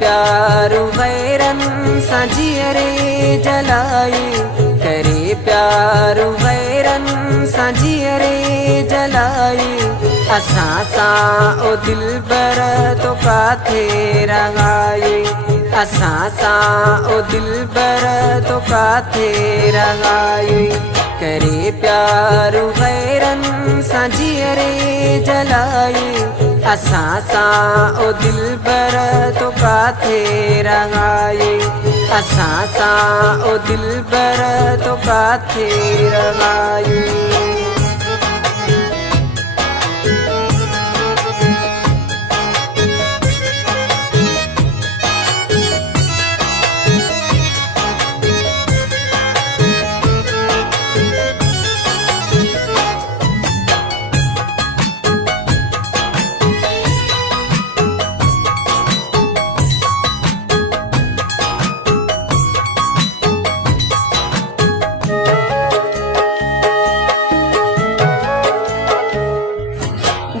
प्यारु गैरन सां जीअरे जलाए, करे प्यारु गैरन सां जीअरे जलाए। असां सां ओ दिलबर तो काथे रहाए, असां सां ओ दिलबर तो काथे रहाए। करे प्यारु गैरन सां जीअरे जलाए, असां सां ओ दिलबर तो काथे रहाए, असां सां ओ दिलबर तो काथे रहाए।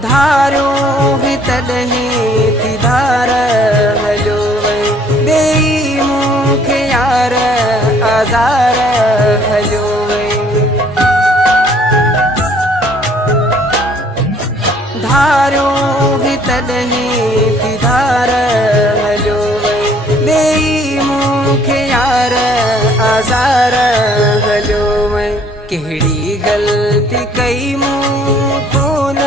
धारो ही तॾहिं थी धार हलियो वई, ॾेई मूंखे यार आज़ार हलियो वई। धारो ही तॾहिं थी धार हलियो वई, ॾेई मूंखे यार आज़ार हलियो वई। कहिड़ी ग़लती कई मूंखो न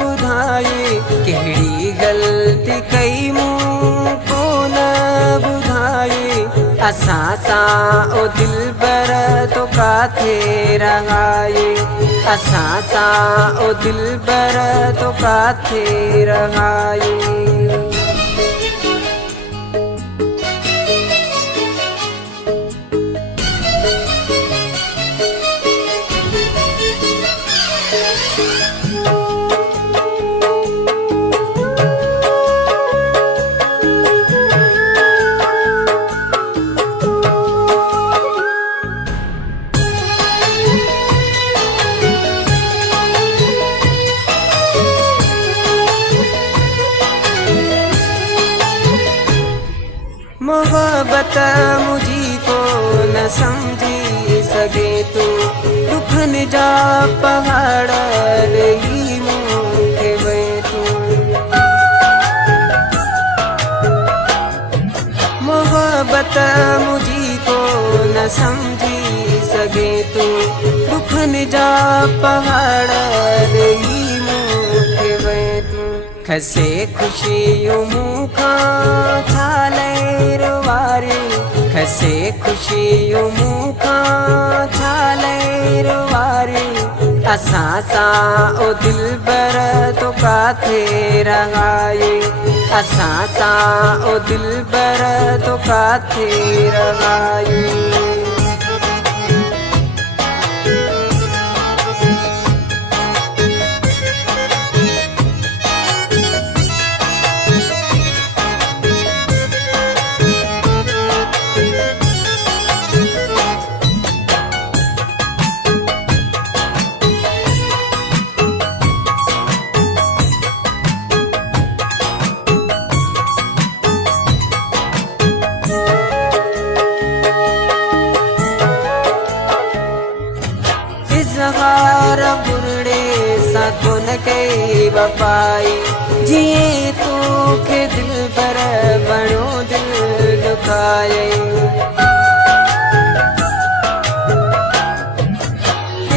ॿुधाए, कहिड़ी ग़लती कई मूंखो न ॿुधाए। असां सां ओ दिलबर तो काथे रहाए, असां सां ओ दिलबर तो काथे रहाए। मोहब्बत मुझी को न समझी सगे तू, दुखन जा पहाड़ ॾेई मूंखे वई तू। मोहब्बत मुझी को न समझी सगे तू, दुखन जा पहाड़ ॾेई मूंखे वई तू। खसे ख़ुशियूं मूंखां छाले रुवारे, खसे ख़ुशियूं मूंखां छाले रुवारे। असां सां ओ दिलबर तो काथे रहाए, असां सां ओ दिलबर तो काथे रहाए। इज़हार बुरड़े सां कोन कई वफ़ाई, जीअं तोखे दिलबर बणो दिल दुखाए।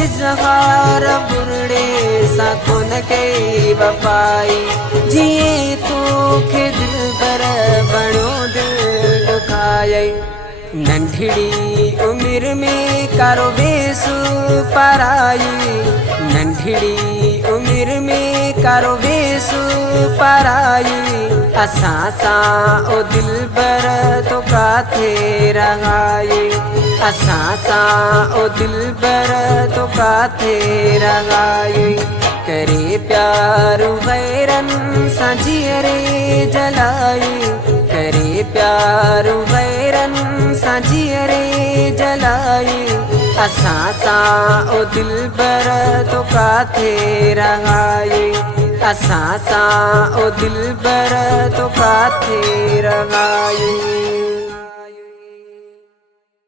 इज़हार बुरड़े सां कोन कई वफ़ाई, जीअं तोखे दिलबर बणो दिल दुखाए। नंढड़ी उम्र में कारो वेस पाराई, नंढड़ी उम्र में कारो वेस पाराई। असां सां ओ दिलबर तो काथे रहाए, असां सां ओ दिलबर तो काथे रहाए। करे प्यारु गैरन सां जीअरे जलाए, करे प्यारु गैरन सां जीअरे जलाए। असां सां ओ दिलबर तो काथे रहाए, असां सां ओ दिलबर तो काथे रवायूं।